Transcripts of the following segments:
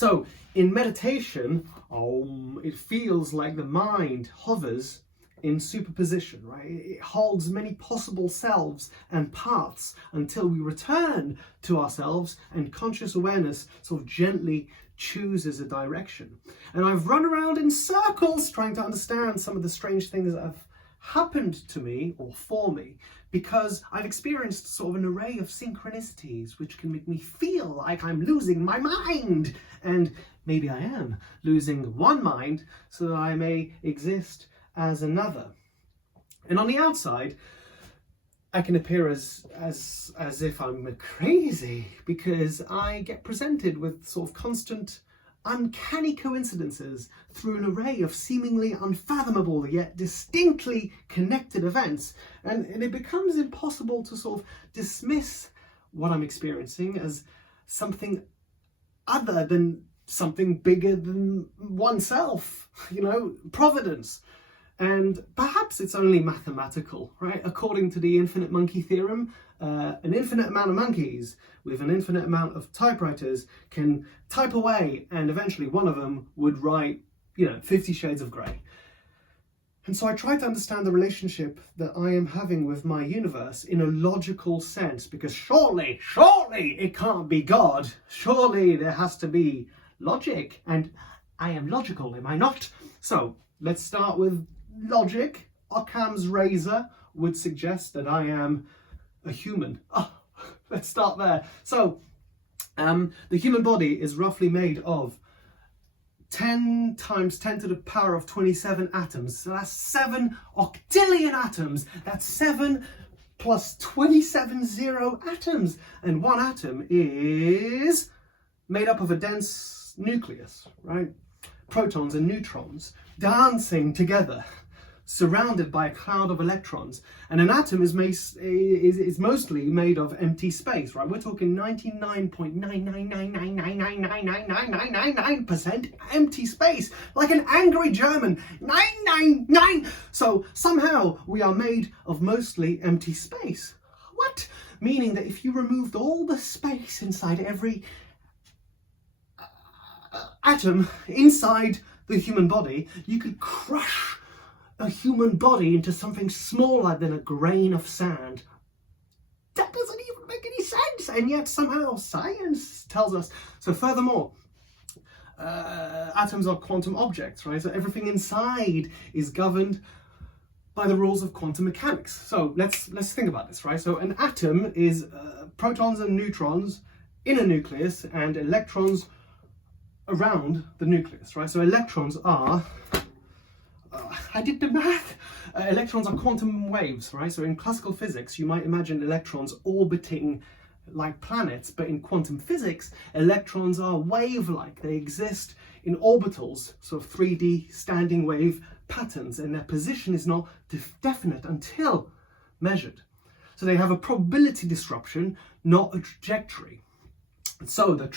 So in meditation, it feels like the mind hovers in superposition, right? It holds many possible selves and paths until we return to ourselves, and conscious awareness sort of gently chooses a direction. And I've run around in circles trying to understand some of the strange things that have happened to me or for me, because I've experienced sort of an array of synchronicities which can make me feel like I'm losing my mind. And maybe I am losing one mind so that I may exist as another. And on the outside, I can appear as if I'm crazy, because I get presented with sort of constant uncanny coincidences through an array of seemingly unfathomable yet distinctly connected events, and it becomes impossible to sort of dismiss what I'm experiencing as something other than something bigger than oneself, providence. And perhaps it's only mathematical, right? According to the infinite monkey theorem, an infinite amount of monkeys with an infinite amount of typewriters can type away, and eventually one of them would write, 50 Shades of Grey. And so I try to understand the relationship that I am having with my universe in a logical sense, because surely it can't be God. Surely there has to be logic, and I am logical, am I not? So let's start with logic. Occam's razor would suggest that I am a human. Let's start there. So the human body is roughly made of 10 times 10 to the power of 27 atoms. So that's 7 octillion atoms. That's 7 plus 27 zero atoms. And one atom is made up of a dense nucleus, right? Protons and neutrons dancing together, surrounded by a cloud of electrons. And an atom is mostly made of empty space, right? We're talking 99.99999999999% empty space, like an angry German. 999. So somehow we are made of mostly empty space. What? Meaning that if you removed all the space inside every atom inside the human body, you could crush a human body into something smaller than a grain of sand. That doesn't even make any sense, and yet somehow science tells us. So furthermore, atoms are quantum objects, right? So everything inside is governed by the rules of quantum mechanics. So let's think about this, right? So an atom is protons and neutrons in a nucleus, and electrons around the nucleus, right? So electrons are I did the math. Electrons are quantum waves, right? So in classical physics, you might imagine electrons orbiting like planets, but in quantum physics, electrons are wave-like. They exist in orbitals, sort of 3D standing wave patterns, and their position is not definite until measured. So they have a probability disruption, not a trajectory. So the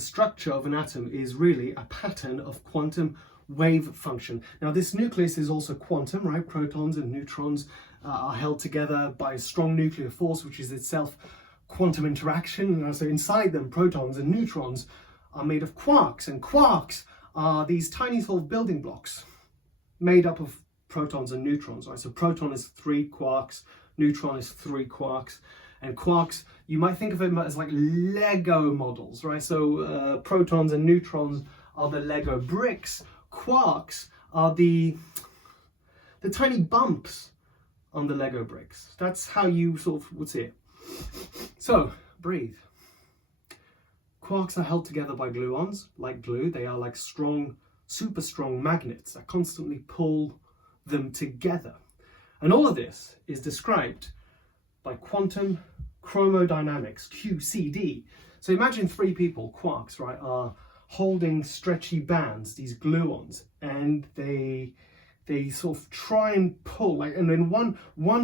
structure of an atom is really a pattern of quantum wave function. Now this nucleus is also quantum, right? Protons and neutrons are held together by a strong nuclear force, which is itself quantum interaction. So inside them, protons and neutrons are made of quarks, and quarks are these tiny sort of building blocks made up of protons and neutrons, right? So proton is 3 quarks, neutron is 3 quarks. And quarks, you might think of them as like Lego models, right? So protons and neutrons are the Lego bricks. Quarks are the tiny bumps on the Lego bricks. That's how you sort of would see it. So, breathe. Quarks are held together by gluons, like glue. They are like strong, super strong magnets that constantly pull them together. And all of this is described by quantum chromodynamics, QCD. So imagine 3 people, quarks, right, are holding stretchy bands, these gluons, and they sort of try and pull, like, and then one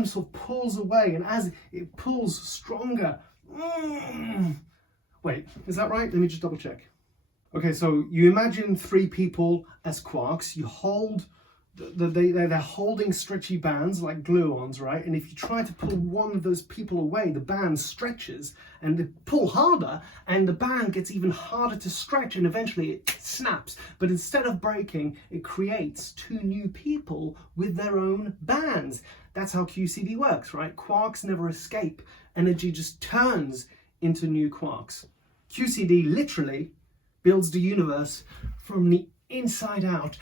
sort of pulls away, and as it pulls stronger, wait, is that right? Let me just double check. Okay, so you imagine 3 people as quarks, you hold they're holding stretchy bands like gluons, right? And if you try to pull one of those people away, the band stretches, and they pull harder, and the band gets even harder to stretch, and eventually it snaps. But instead of breaking, it creates two new people with their own bands. That's how QCD works, right? Quarks never escape. Energy just turns into new quarks. QCD literally builds the universe from the inside out.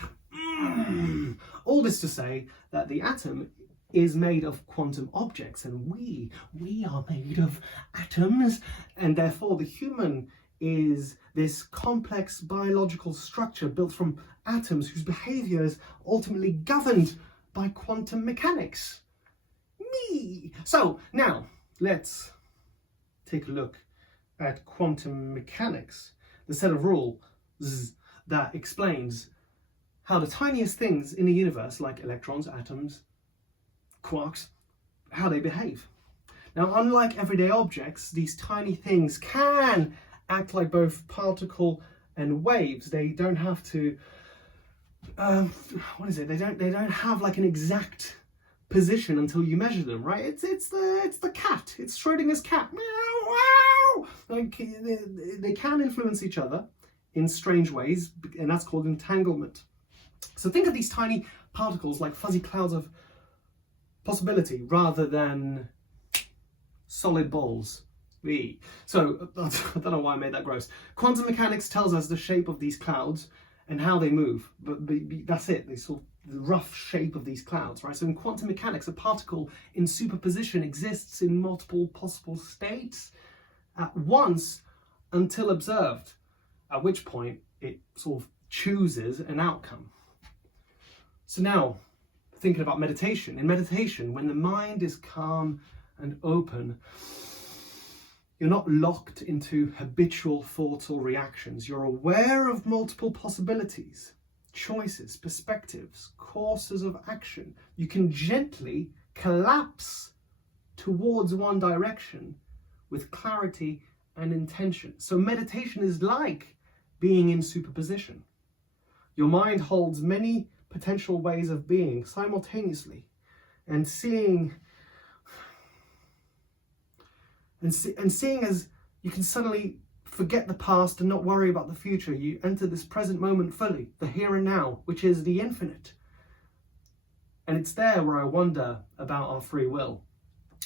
All this to say that the atom is made of quantum objects, and we are made of atoms, and therefore the human is this complex biological structure built from atoms whose behavior is ultimately governed by quantum mechanics. Me! So now let's take a look at quantum mechanics, the set of rules that explains how the tiniest things in the universe, like electrons, atoms, quarks, how they behave. Now, unlike everyday objects, these tiny things can act like both particle and waves. They don't have to, They don't have like an exact position until you measure them, right? It's the cat. It's Schrodinger's cat. Meow, wow. Like they can influence each other in strange ways, and that's called entanglement. So think of these tiny particles like fuzzy clouds of possibility rather than solid balls. So I don't know why I made that gross. Quantum mechanics tells us the shape of these clouds and how they move, but that's it. They sort of the rough shape of these clouds, right? So in quantum mechanics, a particle in superposition exists in multiple possible states at once until observed, at which point it sort of chooses an outcome. So now, thinking about meditation. In meditation, when the mind is calm and open, you're not locked into habitual thoughts or reactions. You're aware of multiple possibilities, choices, perspectives, courses of action. You can gently collapse towards one direction with clarity and intention. So meditation is like being in superposition. Your mind holds many potential ways of being simultaneously, and seeing as you can suddenly forget the past and not worry about the future. You enter this present moment fully, the here and now, which is the infinite. And it's there where I wonder about our free will,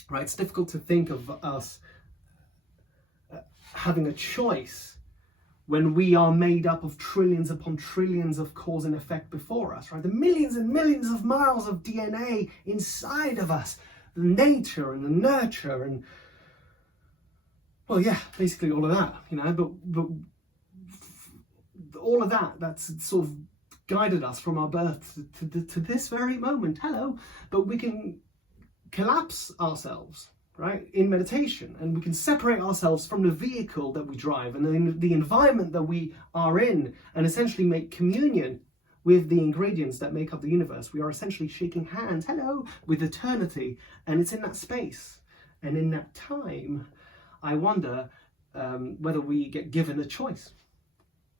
right? It's difficult to think of us having a choice when we are made up of trillions upon trillions of cause and effect before us, right? The millions and millions of miles of DNA inside of us, the nature and the nurture and, well, yeah, basically all of that, you know, but all of that's sort of guided us from our birth to this very moment. Hello. But we can collapse ourselves, right, in meditation, and we can separate ourselves from the vehicle that we drive and the environment that we are in, and essentially make communion with the ingredients that make up the universe. We are essentially shaking hands, hello, with eternity, and it's in that space and in that time. I wonder whether we get given a choice.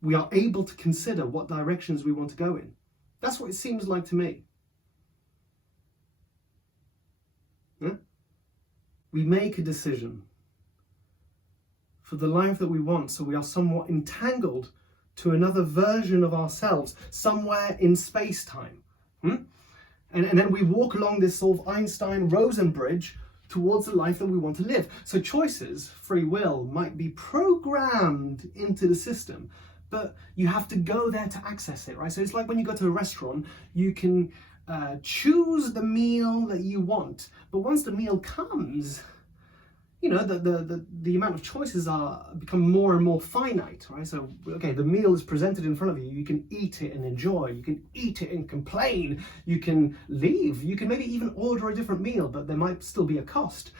We are able to consider what directions we want to go in. That's what it seems like to me. We make a decision for the life that we want, so we are somewhat entangled to another version of ourselves, somewhere in space-time. And then we walk along this sort of Einstein-Rosen bridge towards the life that we want to live. So choices, free will, might be programmed into the system, but you have to go there to access it, right? So it's like when you go to a restaurant, you can choose the meal that you want, but once the meal comes, you know, the amount of choices become more and more finite, right? So, okay, the meal is presented in front of you. You can eat it and enjoy. You can eat it and complain. You can leave. You can maybe even order a different meal, but there might still be a cost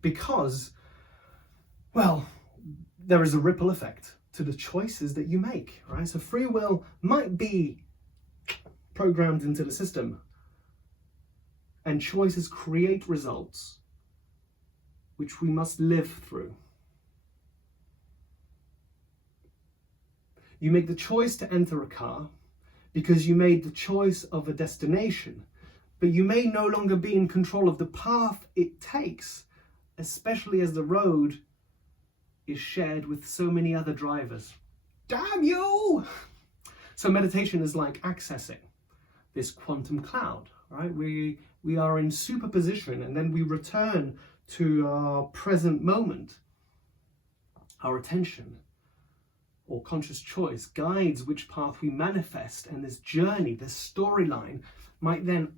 because, well, there is a ripple effect to the choices that you make, right? So free will might be programmed into the system, and choices create results which we must live through. You make the choice to enter a car because you made the choice of a destination, but you may no longer be in control of the path it takes, especially as the road is shared with so many other drivers. Damn you! So meditation is like accessing this quantum cloud, right? We are in superposition, and then we return to our present moment. Our attention or conscious choice guides which path we manifest, and this journey, this storyline might then,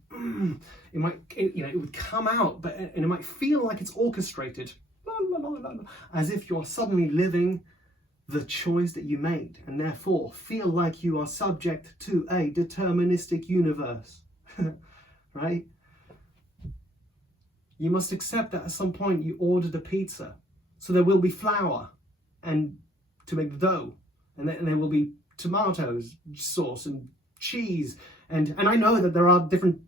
it would come out, and it might feel like it's orchestrated, as if you're suddenly living the choice that you made, and therefore feel like you are subject to a deterministic universe, right? You must accept that at some point you ordered a pizza, so there will be flour and to make the dough, and there will be tomatoes, sauce and cheese, and I know that there are different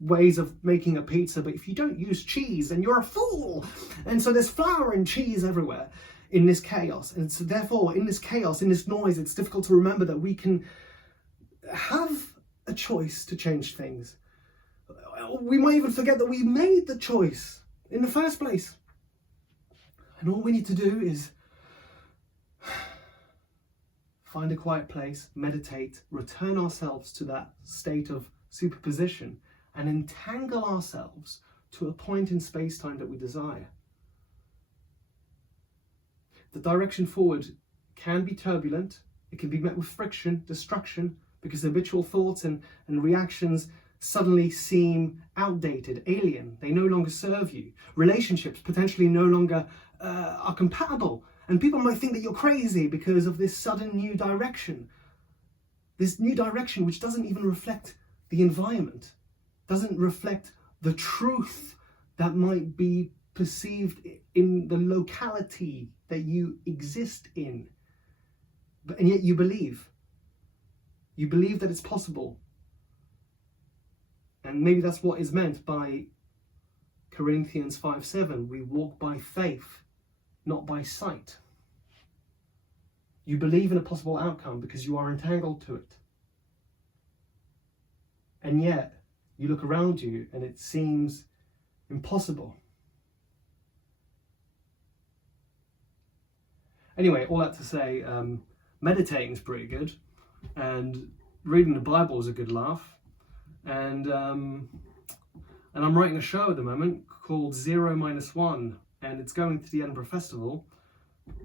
ways of making a pizza, but if you don't use cheese, then you're a fool. And so there's flour and cheese everywhere in this chaos, and so therefore in this chaos, in this noise, it's difficult to remember that we can have a choice to change things. We might even forget that we made the choice in the first place, and all we need to do is find a quiet place, meditate, return ourselves to that state of superposition, and entangle ourselves to a point in space-time that we desire. The direction forward can be turbulent. It can be met with friction, destruction, because habitual thoughts and reactions suddenly seem outdated, alien. They no longer serve you. Relationships potentially no longer are compatible. And people might think that you're crazy because of this sudden new direction. This new direction which doesn't even reflect the environment, doesn't reflect the truth that might be perceived in the locality that you exist in. And yet you believe. You believe that it's possible. And maybe that's what is meant by Corinthians 5:7. We walk by faith, not by sight. You believe in a possible outcome because you are entangled to it. And yet, you look around you and it seems impossible. Anyway, all that to say, meditating is pretty good, and reading the Bible is a good laugh, and I'm writing a show at the moment called 0-1, and it's going to the Edinburgh Festival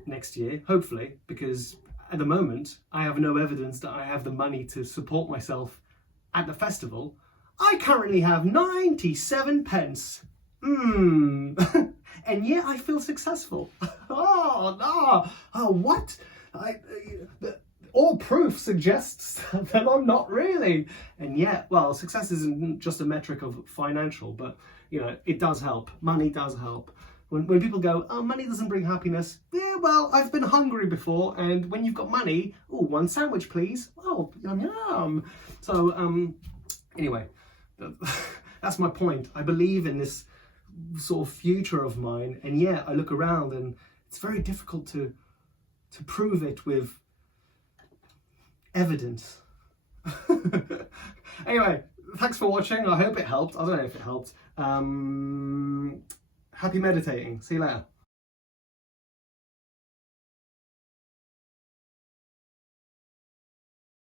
next year, hopefully, because at the moment I have no evidence that I have the money to support myself at the festival. I currently have 97 pence. And yet I feel successful. Oh no! Oh, what? All proof suggests that I'm not really. And yet, well, success isn't just a metric of financial, but it does help. Money does help. When people go, oh, money doesn't bring happiness. Yeah, well, I've been hungry before, and when you've got money, oh, one sandwich, please. Oh, yum yum. So, anyway, that's my point. I believe in this sort of future of mine, and yet I look around and it's very difficult to prove it with evidence. Anyway, thanks for watching. I hope it helped. I don't know if it helped. Happy meditating. See you later.